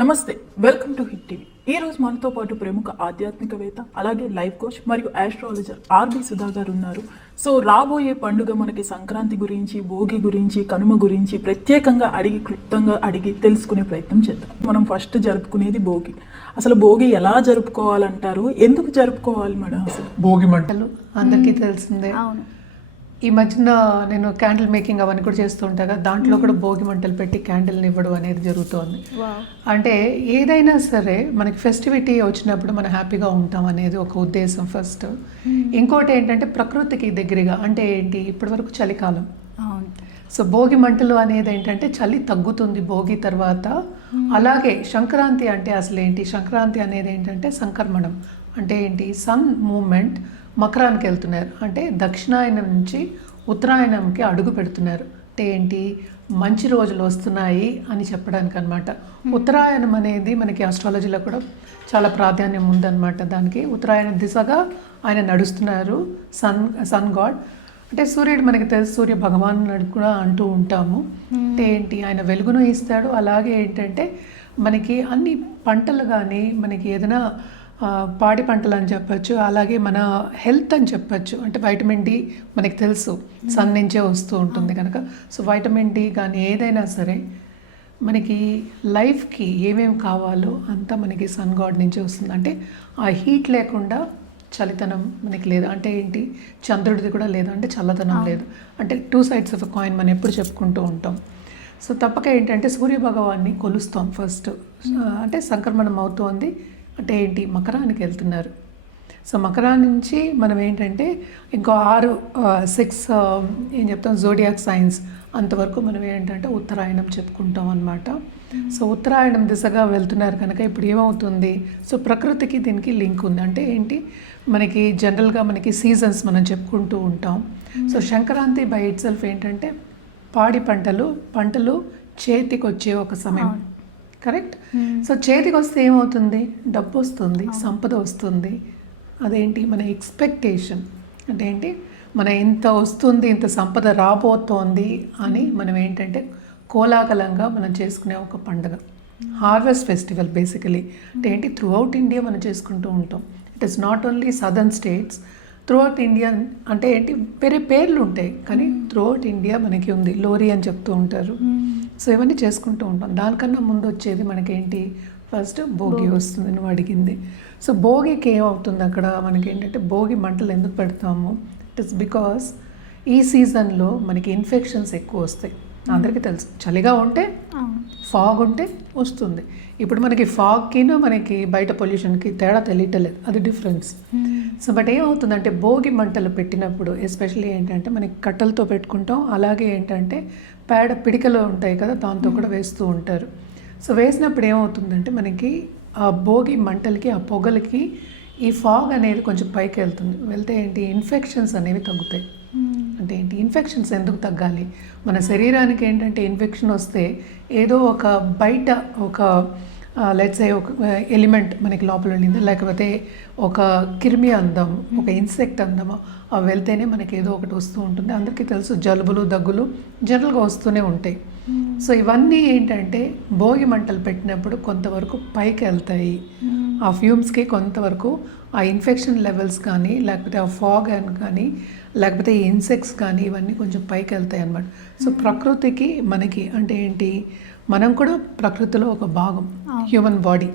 నమస్తే, welcome to hit TV. ఈ రోజు మనతో పాటు ప్రముఖ ఆధ్యాత్మికవేత్త అలాగే లైఫ్ కోచ్ మరియు ఆస్ట్రాలజర్ ఆర్బి సుధా గారు ఉన్నారు. సో రాబోయే పండుగ మనకి సంక్రాంతి గురించి, భోగి గురించి, కనుమ గురించి ప్రత్యేకంగా క్లుప్తంగా అడిగి తెలుసుకునే ప్రయత్నం చేద్దాం. మనం ఫస్ట్ జరుపుకునేది భోగి. అసలు భోగి ఎలా జరుపుకోవాలంటారు, ఎందుకు జరుపుకోవాలి మేడం? అసలు భోగి మంటలు అందరికీ తెలిసిందే. ఈ మధ్యన నేను క్యాండిల్ మేకింగ్ అవన్నీ కూడా చేస్తూ ఉంటా కదా, దాంట్లో కూడా భోగి మంటలు పెట్టి క్యాండిల్ని ఇవ్వడం అనేది జరుగుతోంది. అంటే ఏదైనా సరే మనకి ఫెస్టివిటీ వచ్చినప్పుడు మనం హ్యాపీగా ఉంటాం అనేది ఒక ఉద్దేశం ఫస్ట్. ఇంకోటి ఏంటంటే ప్రకృతికి దగ్గరగా, అంటే ఏంటి, ఇప్పటి వరకు చలికాలం. సో భోగి మంటలు అనేది ఏంటంటే చలి తగ్గుతుంది భోగి తర్వాత. అలాగే సంక్రాంతి అంటే అసలు ఏంటి, సంక్రాంతి అనేది ఏంటంటే సంక్రమణం. అంటే ఏంటి, సన్ మూమెంట్ మకరానికి వెళ్తున్నారు, అంటే దక్షిణాయనం నుంచి ఉత్తరాయణంకి అడుగు పెడుతున్నారు. అంటే ఏంటి, మంచి రోజులు వస్తున్నాయి అని చెప్పడానికి అనమాట. ఉత్తరాయణం అనేది మనకి ఆస్ట్రాలజీలో కూడా చాలా ప్రాధాన్యం ఉందన్నమాట. దానికి ఉత్తరాయణ దిశగా ఆయన నడుస్తున్నారు, సన్ గాడ్. అంటే సూర్యుడు మనకి తెలుసు, సూర్య భగవానుడు కూడా అంటూ ఉంటాము. అంటే ఏంటి, ఆయన వెలుగును ఇస్తాడు. అలాగే ఏంటంటే మనకి అన్ని పంటలు కానీ, మనకి ఏదైనా పాడి పంటలు అని చెప్పచ్చు, అలాగే మన హెల్త్ అని చెప్పచ్చు. అంటే వైటమిన్ డి మనకి తెలుసు సన్ నుంచే వస్తూ ఉంటుంది కనుక, సో వైటమిన్ డి కానీ ఏదైనా సరే మనకి లైఫ్కి ఏమేమి కావాలో అంతా మనకి సన్ గాడ్ నుంచే వస్తుంది. అంటే ఆ హీట్ లేకుండా చలితనం మనకి లేదు. అంటే ఏంటి, చంద్రుడిది కూడా లేదు, అంటే చల్లతనం లేదు. అంటే two sides of a coin మనం ఎప్పుడు చెప్పుకుంటూ ఉంటాం. సో తప్పక ఏంటంటే సూర్య భగవాన్ని కొలుస్తాం ఫస్ట్. అంటే సంక్రమణం అవుతోంది, అంటే ఏంటి, మకరానికి వెళ్తున్నారు. సో మకరా నుంచి మనం ఏంటంటే ఇంకో 6 ఏం చెప్తాం, జోడియాక్ సైన్స్ అంతవరకు మనం ఏంటంటే ఉత్తరాయణం చెప్పుకుంటాం అనమాట. సో ఉత్తరాయణం దిశగా వెళ్తున్నారు కనుక ఇప్పుడు ఏమవుతుంది, సో ప్రకృతికి దీనికి లింక్ ఉంది. అంటే ఏంటి, మనకి జనరల్గా మనకి సీజన్స్ మనం చెప్పుకుంటూ ఉంటాం. So Sankranti by it self ఏంటంటే పాడి పంటలు చేతికి వచ్చే ఒక సమయం, కరెక్ట్. సో చేతికి వస్తే ఏమవుతుంది, డబ్బు వస్తుంది, సంపద వస్తుంది. అదేంటి, మన ఎక్స్పెక్టేషన్. అంటే ఏంటి, మన ఇంత వస్తుంది, ఇంత సంపద రాబోతోంది అని మనం ఏంటంటే కోలాహలంగా మనం చేసుకునే ఒక పండుగ, హార్వెస్ట్ ఫెస్టివల్ బేసికలీ. అంటే ఏంటి, త్రూ అవుట్ ఇండియా మనం చేసుకుంటూ ఉంటాం. It is not only southern states, through out India. అంటే ఏంటి, వేరే పేర్లు ఉంటాయి కానీ త్రూ అవుట్ ఇండియా మనకి ఉంది. లోరీ అని చెప్తూ ఉంటారు. సో ఇవన్నీ చేసుకుంటూ ఉంటాం. దానికన్నా ముందు వచ్చేది మనకేంటి, ఫస్ట్ భోగి వస్తుంది, నువ్వు అడిగింది. సో భోగికి ఏమవుతుంది అక్కడ మనకి ఏంటంటే, భోగి మంటలు ఎందుకు పెడతాము, ఇట్ ఇస్ బికాస్ ఈ సీజన్లో మనకి ఇన్ఫెక్షన్స్ ఎక్కువ వస్తాయి. అందరికీ తెలుసు, చలిగా ఉంటే ఫాగ్ ఉంటే వస్తుంది. ఇప్పుడు మనకి ఫాగ్కిను మనకి బయట పొల్యూషన్కి తేడా తెలియటలేదు, అది డిఫరెన్స్. సో బట్ ఏమవుతుందంటే భోగి మంటలు పెట్టినప్పుడు ఎస్పెషల్లీ ఏంటంటే మనకి కట్టెలతో పెట్టుకుంటాం. అలాగే ఏంటంటే పేడ పిడికలు ఉంటాయి కదా, దాంతో కూడా వేస్తూ ఉంటారు. సో వేసినప్పుడు ఏమవుతుందంటే మనకి ఆ భోగి మంటలకి, ఆ పొగలకి ఈ ఫాగ్ అనేది కొంచెం పైకి వెళ్తే ఏంటి, ఇన్ఫెక్షన్స్ అనేవి తగ్గుతాయి. అంటే ఏంటి, ఇన్ఫెక్షన్స్ ఎందుకు తగ్గాలి, మన శరీరానికి ఏంటంటే ఇన్ఫెక్షన్ వస్తే ఏదో ఒక బయట ఒక లెట్స్ ఒక ఎలిమెంట్ మనకి లోపల ఉండింది, లేకపోతే ఒక కిర్మి అందం, ఒక ఇన్సెక్ట్ అందము, అవి వెళ్తేనే మనకి ఏదో ఒకటి వస్తూ ఉంటుంది. అందరికీ తెలుసు, జలుబులు దగ్గులు జనరల్గా వస్తూనే ఉంటాయి. సో ఇవన్నీ ఏంటంటే భోగి మంటలు పెట్టినప్పుడు కొంతవరకు పైకి వెళ్తాయి. ఆ ఫ్యూమ్స్కి కొంతవరకు ఆ ఇన్ఫెక్షన్ లెవెల్స్ కానీ, లేకపోతే ఆ ఫాగ్ అని కానీ, లేకపోతే ఈ ఇన్సెక్ట్స్ కానీ, ఇవన్నీ కొంచెం పైకి వెళ్తాయి అన్నమాట. సో ప్రకృతికి మనకి అంటే ఏంటి, మనం కూడా ప్రకృతిలో ఒక భాగం, హ్యూమన్ బాడీ.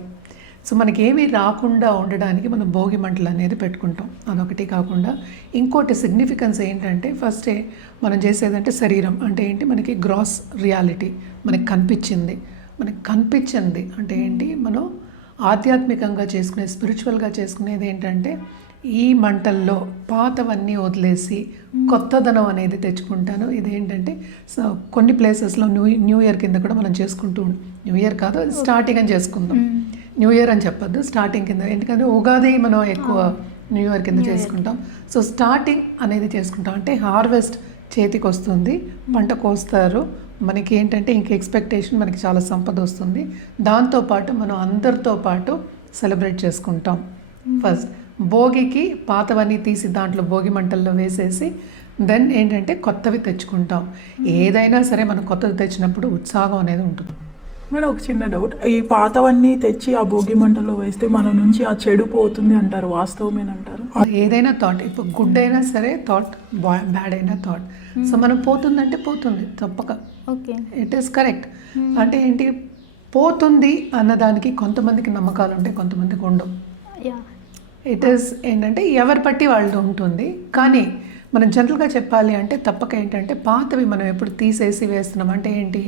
సో మనకి ఏమీ రాకుండా ఉండడానికి మనం భోగి మంటలు అనేది పెట్టుకుంటాం. అదొకటి కాకుండా ఇంకోటి సిగ్నిఫికెన్స్ ఏంటంటే, ఫస్టే మనం చేసేదంటే శరీరం. అంటే ఏంటి, మనకి గ్రాస్ రియాలిటీ మనకి కనిపించింది. అంటే ఏంటి, మనం ఆధ్యాత్మికంగా చేసుకునే, స్పిరిచువల్గా చేసుకునేది ఏంటంటే ఈ మంటల్లో పాతవన్నీ వదిలేసి కొత్తదనం అనేది తెచ్చుకుంటాను. ఇదేంటంటే కొన్ని ప్లేసెస్లో న్యూ ఇయర్ కింద కూడా మనం చేసుకుంటూ న్యూ ఇయర్ కాదు, స్టార్టింగ్ అని చేసుకుందాం. న్యూ ఇయర్ అని చెప్పొద్దు, స్టార్టింగ్ కింద. ఎందుకంటే ఉగాది మనం ఎక్కువ న్యూ ఇయర్ కింద చేసుకుంటాం. సో స్టార్టింగ్ అనేది చేసుకుంటాం. అంటే హార్వెస్ట్ చేతికి వస్తుంది, పంట కోస్తారు, మనకి ఏంటంటే ఇంక ఎక్స్పెక్టేషన్, మనకి చాలా సంపద వస్తుంది. దాంతోపాటు మనం అందరితో పాటు సెలబ్రేట్ చేసుకుంటాం. ఫస్ట్ భోగికి పాతవన్నీ తీసి దాంట్లో భోగి మంటల్లో వేసేసి దెన్ ఏంటంటే కొత్తవి తెచ్చుకుంటాం. ఏదైనా సరే మనం కొత్తది తెచ్చినప్పుడు ఉత్సాహం అనేది ఉంటుంది. మేడం ఒక చిన్న డౌట్, ఈ పాతవన్నీ తెచ్చి ఆ భోగి మంటల్లో వేస్తే మన నుంచి ఆ చెడు పోతుంది అంటారు, వాస్తవమేనంటారు? ఏదైనా థాట్, ఇప్పుడు గుడ్ అయినా సరే థాట్, బ్యాడ్ అయినా థాట్. సో మనం పోతుందంటే పోతుంది తప్పక. ఓకే. It is correct. అంటే ఏంటి, పోతుంది అన్నదానికి కొంతమందికి నమ్మకాలు ఉంటాయి, కొంతమందికి ఉండవు. యా. ఇట్ ఈస్ ఏంటంటే ఎవరి బట్టి వాళ్ళు ఉంటుంది. కానీ మనం జనరల్గా చెప్పాలి అంటే తప్పక ఏంటంటే పాతవి మనం ఎప్పుడు తీసేసి వేస్తున్నాం అంటే ఏంటి,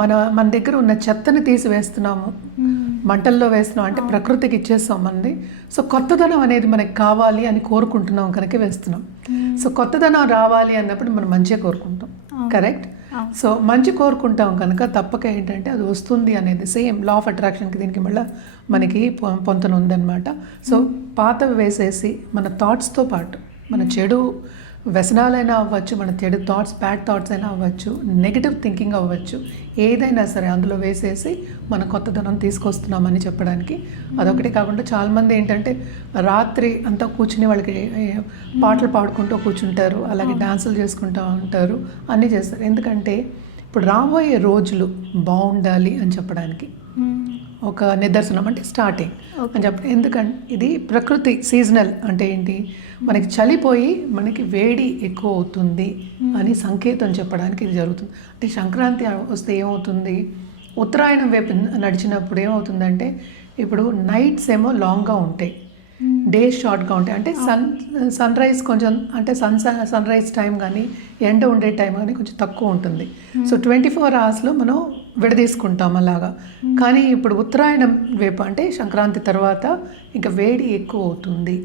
మన దగ్గర ఉన్న చెత్తని తీసి వేస్తున్నాము, మంటల్లో వేస్తున్నాం అంటే ప్రకృతికి ఇచ్చేస్తాం మనది. సో కొత్తదనం అనేది మనకి కావాలి అని కోరుకుంటున్నాం కనుక వేస్తున్నాం. సో కొత్తదనం రావాలి అన్నప్పుడు మనం మంచిగా కోరుకుంటాం, కరెక్ట్? సో మంచి కోరుకుంటాం కనుక తప్పక ఏంటంటే అది వస్తుంది అనేది సేమ్ లా ఆఫ్ అట్రాక్షన్కి దీనికి మళ్ళీ మనకి పొంతన ఉందన్నమాట. సో పాతవి వేసేసి మన థాట్స్తో పాటు మన చెడు వ్యసనాలైనా అవ్వచ్చు, మన చెడు థాట్స్, బ్యాడ్ థాట్స్ అయినా అవ్వచ్చు, నెగిటివ్ థింకింగ్ అవ్వచ్చు, ఏదైనా సరే అందులో వేసేసి మన కొత్తదనం తీసుకొస్తున్నామని చెప్పడానికి. అదొకటి కాకుండా చాలామంది ఏంటంటే రాత్రి అంతా కూర్చుని వాళ్ళకి పాటలు పాడుకుంటూ కూర్చుంటారు, అలాగే డాన్సులు చేసుకుంటూ ఉంటారు, అన్నీ చేస్తారు. ఎందుకంటే ఇప్పుడు రాబోయే రోజులు బాగుండాలి అని చెప్పడానికి ఒక నిదర్శనం, అంటే స్టార్టింగ్ అని చెప్పడం. ఎందుకంటే ఇది ప్రకృతి సీజనల్ అంటే ఏంటి, మనకి చలిపోయి మనకి వేడి ఎక్కువ అవుతుంది అని సంకేతం చెప్పడానికి ఇది జరుగుతుంది. అంటే సంక్రాంతి వస్తే ఏమవుతుంది, ఉత్తరాయణం వైపు నడిచినప్పుడు ఏమవుతుందంటే ఇప్పుడు నైట్స్ ఏమో లాంగ్గా ఉంటాయి, డేస్ షార్ట్గా ఉంటాయి. అంటే సన్ రైజ్ కొంచెం, అంటే సన్ రైజ్ టైం కానీ ఎండ ఉండే టైం కానీ కొంచెం తక్కువ ఉంటుంది. సో 24 అవర్స్లో మనం విడదీసుకుంటాం అలాగా. కానీ ఇప్పుడు ఉత్తరాయణం వైపు అంటే సంక్రాంతి తర్వాత ఇంకా వేడి ఎక్కువ అవుతుంది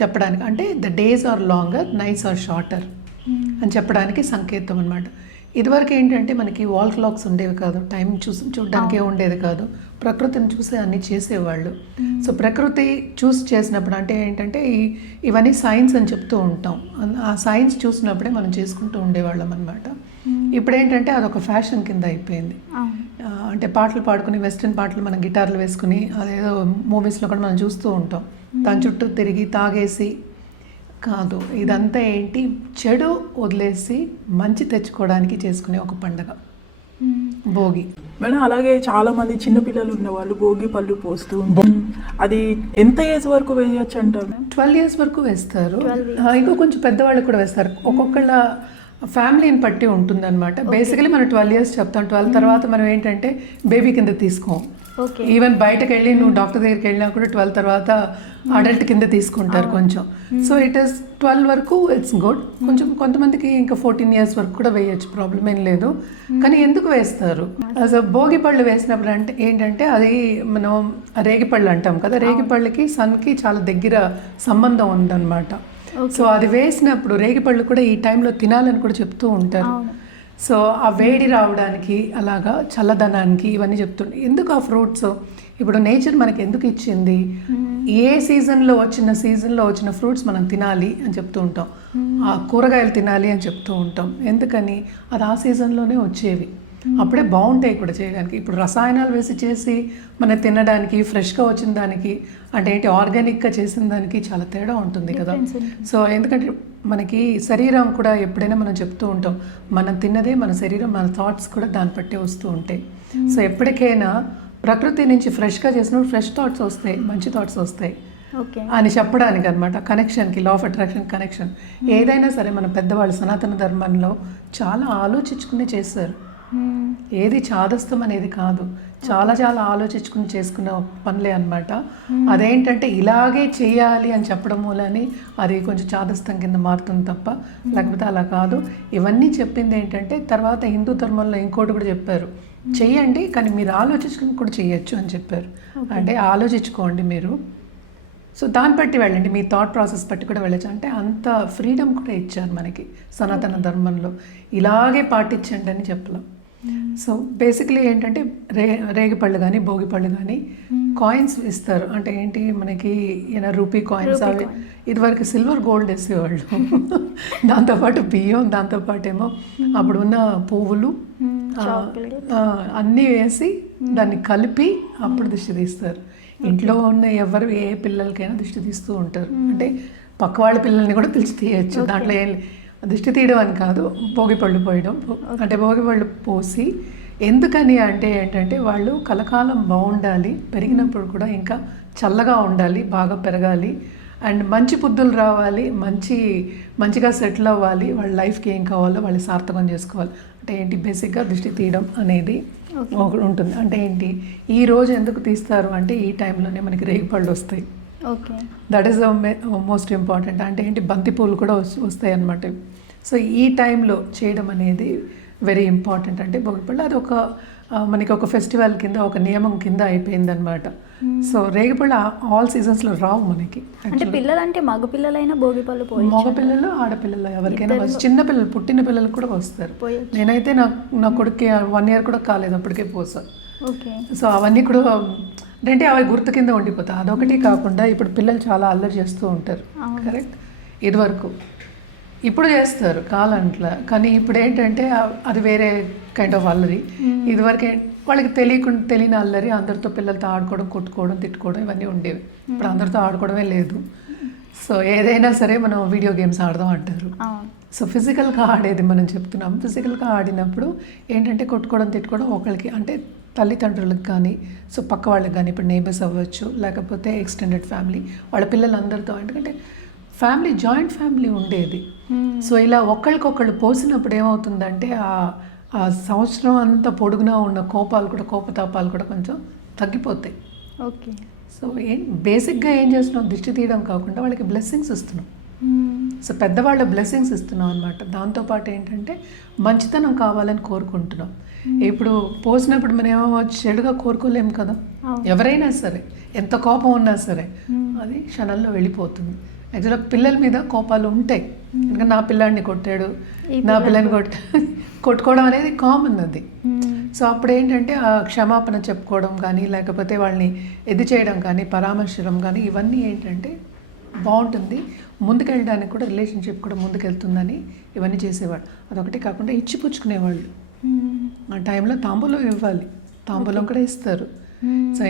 చెప్పడానికి. అంటే the days are longer, nights are shorter అని చెప్పడానికి సంకేతం అనమాట. ఇదివరకు ఏంటంటే మనకి వాల్ క్లాక్స్ ఉండేవి కాదు, టైం చూడడానికి ఉండేది కాదు, ప్రకృతిని చూసి అన్నీ చేసేవాళ్ళు. సో ప్రకృతి చూసి చేసినప్పుడు అంటే ఏంటంటే ఇవన్నీ సైన్స్ అని చెప్తూ ఉంటాం, ఆ సైన్స్ చూసినప్పుడే మనం చేసుకుంటూ ఉండేవాళ్ళం అనమాట. ఇప్పుడు ఏంటంటే అదొక ఫ్యాషన్ కింద అయిపోయింది. అంటే పాటలు పాడుకుని, వెస్ట్రన్ పాటలు మనం గిటార్లు వేసుకుని, అదేదో మూవీస్లో కూడా మనం చూస్తూ ఉంటాం, దాని చుట్టూ తిరిగి తాగేసి కాదు. ఇదంతా ఏంటి, చెడు వదిలేసి మంచి తెచ్చుకోవడానికి చేసుకునే ఒక పండగ భోగి. మేడం అలాగే చాలా మంది చిన్నపిల్లలు ఉన్నవాళ్ళు భోగి పళ్ళు పోస్తూ ఉంటారు, అది ఎంత ఏజ్ వరకు వేయచ్చు అంటారు? 12 years వరకు వేస్తారు. ఇంకో కొంచెం పెద్దవాళ్ళకి కూడా వేస్తారు, ఒక్కొక్కళ్ళ ఫ్యామిలీని బట్టి ఉంటుందన్నమాట. బేసికలీ మనం 12 years చెప్తాం, 12 తర్వాత మనం ఏంటంటే బేబీ కింద తీసుకోం. ఈవెన్ బయటకు వెళ్ళి నువ్వు డాక్టర్ దగ్గరికి వెళ్ళినా కూడా 12 తర్వాత అడల్ట్ కింద తీసుకుంటారు కొంచెం. సో ఇట్ ఈస్ 12 వరకు ఇట్స్ గుడ్. కొంచెం కొంతమందికి ఇంకా 14 years వరకు కూడా వేయచ్చు, ప్రాబ్లం ఏం లేదు. కానీ ఎందుకు వేస్తారు, అసలు భోగి పళ్ళు వేసినప్పుడు అంటే ఏంటంటే అది మనం రేగిపళ్ళు అంటాం కదా, రేగిపళ్ళకి సన్కి చాలా దగ్గర సంబంధం ఉందన్నమాట. సో అది వేసినప్పుడు రేగిపళ్ళు కూడా ఈ టైంలో తినాలని కూడా చెప్తూ ఉంటారు. సో ఆ వేడి రావడానికి, అలాగా చల్లదనానికి ఇవన్నీ చెప్తుండే. ఎందుకు ఆ ఫ్రూట్స్ ఇప్పుడు నేచర్ మనకి ఎందుకు ఇచ్చింది, ఏ సీజన్లో వచ్చిన ఫ్రూట్స్ మనం తినాలి అని చెప్తూ ఉంటాం, ఆ కూరగాయలు తినాలి అని చెప్తూ ఉంటాం. ఎందుకని, అది ఆ సీజన్లోనే వచ్చేవి, అప్పుడే బాగుంటాయి కూడా చేయడానికి. ఇప్పుడు రసాయనాలు వేసి చేసి మనం తినడానికి, ఫ్రెష్గా వచ్చిన దానికి అంటే ఏంటి ఆర్గానిక్గా చేసిన దానికి చాలా తేడా ఉంటుంది కదా. సో ఎందుకంటే మనకి శరీరం కూడా ఎప్పుడైనా మనం చెప్తూ ఉంటాం, మనం తిన్నదే మన శరీరం, మన థాట్స్ కూడా దాన్ని బట్టే వస్తూ ఉంటాయి. సో ఎప్పటికైనా ప్రకృతి నుంచి ఫ్రెష్గా చేసినప్పుడు ఫ్రెష్ థాట్స్ వస్తాయి, మంచి థాట్స్ వస్తాయి అని చెప్పడానికి అనమాట. కనెక్షన్కి, లా ఆఫ్ అట్రాక్షన్ కనెక్షన్. ఏదైనా సరే మన పెద్దవాళ్ళు సనాతన ధర్మంలో చాలా ఆలోచించుకునే చేస్తారు, ఏది చాదస్తం అనేది కాదు, చాలా చాలా ఆలోచించుకుని చేసుకున్న పనులే అనమాట. అదేంటంటే ఇలాగే చేయాలి అని చెప్పడం మూలని అది కొంచెం చాదస్తం కింద మారుతుంది తప్ప, లేకపోతే అలా కాదు. ఇవన్నీ చెప్పింది ఏంటంటే తర్వాత హిందూ ధర్మంలో ఇంకోటి కూడా చెప్పారు, చెయ్యండి కానీ మీరు ఆలోచించుకుని కూడా చెయ్యొచ్చు అని చెప్పారు. అంటే ఆలోచించుకోండి మీరు, సో దాన్ని బట్టి వెళ్ళండి, మీ థాట్ ప్రాసెస్ బట్టి కూడా వెళ్ళచ్చు. అంటే అంత ఫ్రీడమ్ కూడా ఇచ్చారు మనకి సనాతన ధర్మంలో, ఇలాగే పాటించండి అని చెప్పలేం. సో బేసిక్లీ ఏంటంటే రేగిపళ్ళు కానీ భోగిపళ్ళు కానీ కాయిన్స్ ఇస్తారు. అంటే ఏంటి, మనకి రూపీ కాయిన్స్, అవి ఇదివరకు సిల్వర్ గోల్డ్ వేసేవాళ్ళు, దాంతోపాటు బియ్యం, దాంతోపాటు ఏమో అప్పుడు ఉన్న పువ్వులు అన్నీ వేసి దాన్ని కలిపి అప్పుడు దిష్టి తీస్తారు. ఇంట్లో ఉన్న ఎవరు ఏ పిల్లలకైనా దిష్టి తీస్తూ ఉంటారు, అంటే పక్క వాళ్ళ పిల్లల్ని కూడా పిలిచి తీయచ్చు. దాంట్లో ఏం దిష్టి తీయడం అని కాదు, భోగిపళ్ళు పోయడం. అంటే భోగిపళ్ళు పోసి ఎందుకని అంటే ఏంటంటే వాళ్ళు కలకాలం బాగుండాలి, పెరిగినప్పుడు కూడా ఇంకా చల్లగా ఉండాలి, బాగా పెరగాలి, అండ్ మంచి బుద్ధులు రావాలి, మంచిగా సెటిల్ అవ్వాలి, వాళ్ళ లైఫ్కి ఏం కావాలో వాళ్ళు సార్థకం చేసుకోవాలి. అంటే ఏంటి, బేసిక్గా దిష్టి తీయడం అనేది ఒకటి ఉంటుంది. అంటే ఏంటి, ఈ రోజు ఎందుకు తీస్తారు అంటే ఈ టైంలోనే మనకి రేగిపళ్ళు వస్తాయి. Okay. That is the most important. అంటే ఏంటి, బంతిపూలు కూడా వస్తాయి అన్నమాట. సో ఈ టైంలో చేయడం అనేది వెరీ ఇంపార్టెంట్. అంటే భోగిపళ్ళు అది మనకి ఒక ఫెస్టివల్ కింద, ఒక నియమం కింద అయిపోయిందనమాట. సో రేగిపళ్ళు ఆల్ సీజన్స్లో రావు మనకి. అంటే పిల్లలు అంటే మగ పిల్లలైనా భోగి పళ్ళు మగపిల్లలు, ఆడపిల్లలు ఎవరికైనా చిన్న పిల్లలు, పుట్టిన పిల్లలు కూడా వస్తారు. నేనైతే నా కొడుక్కి 1 year కూడా కాలేదు, అప్పటికే పోసాను. ఓకే. సో అవన్నీ కూడా అంటే అవి గుర్తు కింద ఉండిపోతాయి. అదొకటి కాకుండా ఇప్పుడు పిల్లలు చాలా అల్లరి చేస్తూ ఉంటారు, కరెక్ట్? ఇదివరకు, ఇప్పుడు చేస్తారు కాలంట్లా, కానీ ఇప్పుడు ఏంటంటే అది వేరే కైండ్ ఆఫ్ అల్లరి. ఇదివరకు వాళ్ళకి తెలియని అల్లరి, అందరితో పిల్లలతో ఆడుకోవడం, కొట్టుకోవడం, తిట్టుకోవడం ఇవన్నీ ఉండేవి. ఇప్పుడు అందరితో ఆడుకోవడమే లేదు. సో ఏదైనా సరే మనం వీడియో గేమ్స్ ఆడదాం అంటారు. సో ఫిజికల్గా ఆడేది మనం చెప్తున్నాం. ఫిజికల్గా ఆడినప్పుడు ఏంటంటే కొట్టుకోవడం, తిట్టుకోవడం ఒకరికి, అంటే తల్లిదండ్రులకు కానీ, సో పక్క వాళ్ళకి కానీ, ఇప్పుడు నేబర్స్ అవ్వచ్చు, లేకపోతే ఎక్స్టెండెడ్ ఫ్యామిలీ, వాళ్ళ పిల్లలందరితో, ఎందుకంటే ఫ్యామిలీ జాయింట్ ఫ్యామిలీ ఉండేది. సో ఇలా ఒకళ్ళకొకళ్ళు పోసినప్పుడు ఏమవుతుందంటే ఆ సంవత్సరం అంతా పొడుగునా ఉన్న కోపతాపాలు కూడా కొంచెం తగ్గిపోతాయి. ఓకే. సో బేసిక్గా ఏం చేస్తున్నాం, దిష్టి తీయడం కాకుండా వాళ్ళకి బ్లెస్సింగ్స్ ఇస్తున్నాం. సో పెద్దవాళ్ళ బ్లెస్సింగ్స్ ఇస్తున్నాం అనమాట. దాంతోపాటు ఏంటంటే మంచితనం కావాలని కోరుకుంటున్నాం. ఇప్పుడు పోసినప్పుడు మనం ఏమో చెడుగా కోరుకోలేము కదా. ఎవరైనా సరే, ఎంత కోపం ఉన్నా సరే అది క్షణంలో వెళ్ళిపోతుంది. యాక్చువల్గా పిల్లల మీద కోపాలు ఉంటాయి, ఎందుకంటే నా పిల్లాడిని కొట్టాడు, నా పిల్లని కొట్టుకోవడం అనేది కామన్ అది. సో అప్పుడు ఏంటంటే ఆ క్షమాపణ చెప్పుకోవడం కానీ, లేకపోతే వాళ్ళని ఎది చేయడం కానీ, పరామర్శడం కానీ, ఇవన్నీ ఏంటంటే బాగుంటుంది, ముందుకెళ్ళడానికి కూడా రిలేషన్షిప్ కూడా ముందుకెళ్తుందని ఇవన్నీ చేసేవాళ్ళు. అదొకటి కాకుండా ఇచ్చిపుచ్చుకునేవాళ్ళు. ఆ టైంలో తాంబూలం ఇవ్వాలి, తాంబూలం కూడా ఇస్తారు. సో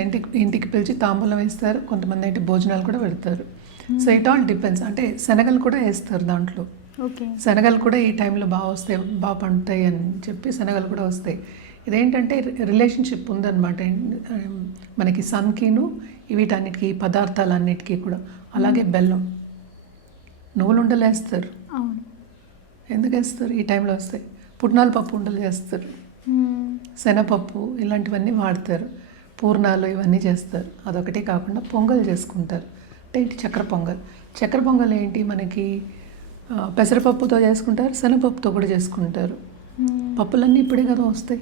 ఇంటికి పిలిచి తాంబూలం ఇస్తారు, కొంతమంది ఏంటి భోజనాలు కూడా పెడతారు. So it all depends. అంటే శనగలు కూడా వేస్తారు దాంట్లో. శనగలు కూడా ఈ టైంలో బాగా పండుతాయి అని చెప్పి శనగలు కూడా వస్తాయి. ఇదేంటంటే రిలేషన్షిప్ ఉందన్నమాట మనకి సన్కిను వీటన్నిటికీ, పదార్థాలన్నిటికీ కూడా. అలాగే బెల్లం, నువ్వులు ఉండలు వేస్తారు. ఎందుకు వేస్తారు, ఈ టైంలో వస్తాయి. పుట్నాల పప్పు ఉండలు చేస్తారు, శనగపప్పు ఇలాంటివన్నీ వాడతారు, పూర్ణాలు ఇవన్నీ చేస్తారు. అదొకటి కాకుండా పొంగల్ చేసుకుంటారు. అంటే ఏంటి, చక్కెర పొంగల్ ఏంటి, మనకి పెసరపప్పుతో చేసుకుంటారు, శనగపప్పుతో కూడా చేసుకుంటారు. పప్పులన్నీ ఇప్పుడే కదా వస్తాయి,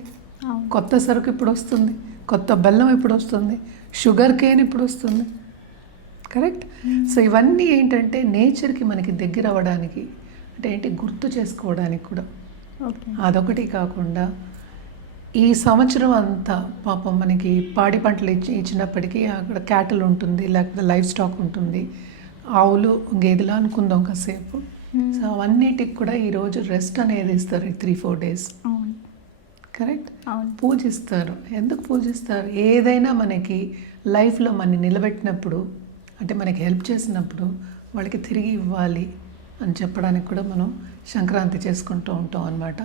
కొత్త సరుకు ఇప్పుడు వస్తుంది, కొత్త బెల్లం ఇప్పుడు వస్తుంది, షుగర్ కేన్ ఇప్పుడు వస్తుంది, కరెక్ట్? సో ఇవన్నీ ఏంటంటే నేచర్కి మనకి దగ్గర అవ్వడానికి, అంటే ఏంటి, గుర్తు చేసుకోవడానికి కూడా. అదొకటి కాకుండా ఈ సంవత్సరం అంతా పాపం మనకి పాడి పంటలు ఇచ్చినప్పటికీ అక్కడ క్యాటిల్ ఉంటుంది, లేకపోతే లైఫ్ స్టాక్ ఉంటుంది, ఆవులు, గేదెలు అనుకుందాం కాసేపు. సో అవన్నిటికి కూడా ఈరోజు రెస్ట్ అనేది ఇస్తారు, 3-4 days, కరెక్ట్? పూజిస్తారు. ఎందుకు పూజిస్తారు? ఏదైనా మనకి లైఫ్లో మనని నిలబెట్టినప్పుడు, అంటే మనకి హెల్ప్ చేసినప్పుడు వాళ్ళకి తిరిగి ఇవ్వాలి అని చెప్పడానికి కూడా మనం సంక్రాంతి చేసుకుంటూ ఉంటాం అనమాట.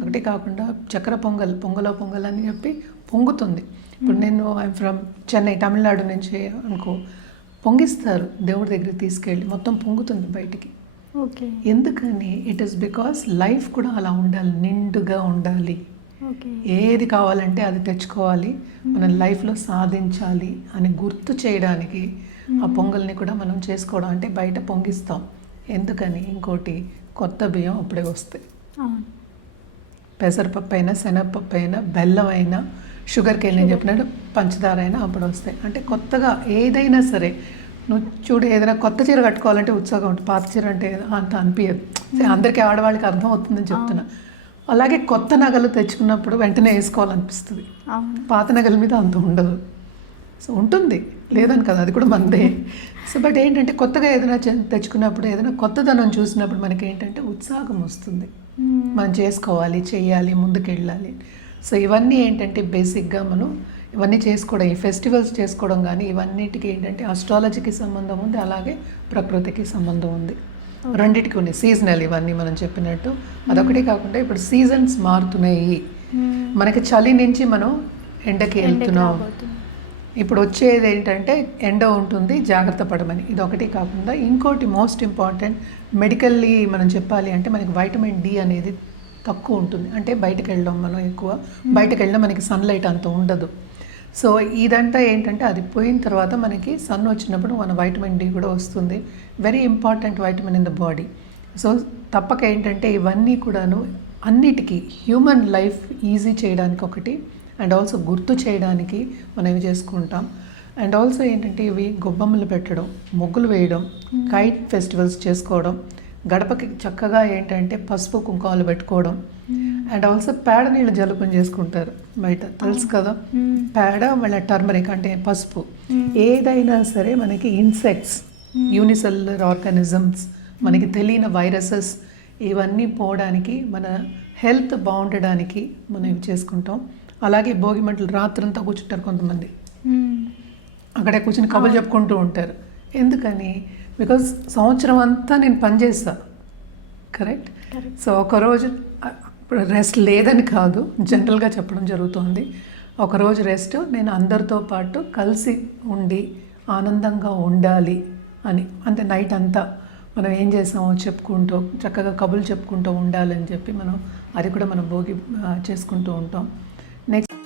ఒకటి కాకుండా చక్కెర పొంగల్ అని చెప్పి పొంగుతుంది. ఇప్పుడు నేను ఐఎమ్ ఫ్రమ్ చెన్నై, తమిళనాడు నుంచి అనుకో, పొంగిస్తారు దేవుడి దగ్గరికి తీసుకెళ్ళి, మొత్తం పొంగుతుంది బయటికి. ఓకే. ఎందుకని? ఇట్ ఈస్ బికాస్ లైఫ్ కూడా అలా ఉండాలి, నిండుగా ఉండాలి. ఏది కావాలంటే అది తెచ్చుకోవాలి, మనం లైఫ్లో సాధించాలి అని గుర్తు చేయడానికి ఆ పొంగల్ని కూడా మనం చేసుకోవడం. అంటే బయట పొంగిస్తాం ఎందుకని? ఇంకోటి, కొత్త బియ్యం అప్పుడే వస్తాయి. పెసరపప్పు అయినా, శనగపప్పు అయినా, బెల్లం అయినా, షుగర్ కేన్ నేను చెప్పినట్టు పంచదార అయినా అప్పుడు వస్తాయి. అంటే కొత్తగా ఏదైనా సరే, నువ్వు చూడు, ఏదైనా కొత్త చీర కట్టుకోవాలంటే ఉత్సాహం ఉంటుంది, పాత చీర అంటే అంత అనిపించదు. అందరికీ ఆడవాళ్ళకి అర్థం అవుతుందని చెప్తున్నా. అలాగే కొత్త నగలు తెచ్చుకున్నప్పుడు వెంటనే వేసుకోవాలనిపిస్తుంది, పాత నగల మీద అంత ఉండదు. సో ఉంటుంది, లేదని కదా, అది కూడా మందే. సో బట్ ఏంటంటే కొత్తగా ఏదైనా తెచ్చుకున్నప్పుడు, ఏదైనా కొత్తదనం చూసినప్పుడు మనకి ఏంటంటే ఉత్సాహం వస్తుంది, మనం చేసుకోవాలి, చెయ్యాలి, ముందుకెళ్ళాలి. సో ఇవన్నీ ఏంటంటే బేసిక్గా మనం ఇవన్నీ చేసుకోవడం, ఈ ఫెస్టివల్స్ చేసుకోవడం కానీ ఇవన్నిటికీ ఏంటంటే ఆస్ట్రాలజీకి సంబంధం ఉంది, అలాగే ప్రకృతికి సంబంధం ఉంది, రెండింటికి ఉన్నాయి. సీజనల్ ఇవన్నీ మనం చెప్పినట్టు. అదొకటి కాకుండా ఇప్పుడు సీజన్స్ మారుతున్నాయి, మనకి చలి నుంచి మనం ఎండకి వెళ్తున్నాం. రాబోతుంది. ఇప్పుడు వచ్చేది ఏంటంటే ఎండ ఉంటుంది, జాగ్రత్త పడమని. ఇది ఒకటి కాకుండా ఇంకోటి మోస్ట్ ఇంపార్టెంట్, మెడికల్లీ మనం చెప్పాలి అంటే మనకి వైటమిన్ డి అనేది తక్కువ ఉంటుంది. అంటే బయటకు వెళ్ళడం మనం ఎక్కువ బయటకు వెళ్ళడం మనకి సన్లైట్ అంత ఉండదు. సో ఇదంతా ఏంటంటే అది పోయిన తర్వాత మనకి సన్ వచ్చినప్పుడు మన వైటమిన్ డి కూడా వస్తుంది. Very important vitamin in the body. So తప్పక ఏంటంటే ఇవన్నీ కూడాను అన్నిటికీ హ్యూమన్ లైఫ్ ఈజీ చేయడానికి ఒకటి, అండ్ ఆల్సో గుర్తు చేయడానికి మనం ఇవి చేసుకుంటాం. అండ్ ఆల్సో ఏంటంటే ఇవి గొబ్బమ్మలు పెట్టడం, ముగ్గులు వేయడం, కైట్ ఫెస్టివల్స్ చేసుకోవడం, గడపకి చక్కగా ఏంటంటే పసుపు కుంకాలు పెట్టుకోవడం, అండ్ ఆల్సో పేడ నీళ్ళు జలుపుని చేసుకుంటారు బయట, తెలుసు కదా. పేడ మళ్ళీ టర్మరిక్ అంటే పసుపు. ఏదైనా సరే మనకి ఇన్సెక్ట్స్, యూనిసెల్యులర్ ఆర్గానిజమ్స్, మనకి తెలియని వైరసెస్ ఇవన్నీ పోవడానికి, మన హెల్త్ బాగుండడానికి మనం ఇవి చేసుకుంటాం. అలాగే భోగి మంటలు రాత్రంతా కూర్చుంటారు కొంతమంది, అక్కడే కూర్చుని కబుర్లు చెప్పుకుంటూ ఉంటారు. ఎందుకని? బికాజ్ సంవత్సరం అంతా నేను పనిచేస్తా, కరెక్ట్. సో ఒకరోజు రెస్ట్ లేదని కాదు, జనరల్గా చెప్పడం జరుగుతుంది. ఒకరోజు రెస్ట్ నేను అందరితో పాటు కలిసి ఉండి ఆనందంగా ఉండాలి అని. అంటే నైట్ అంతా మనం ఏం చేసామో చెప్పుకుంటూ చక్కగా కబుర్లు చెప్పుకుంటూ ఉండాలని చెప్పి మనం అది కూడా మనం భోగి చేసుకుంటూ ఉంటాం. నెక్స్ట్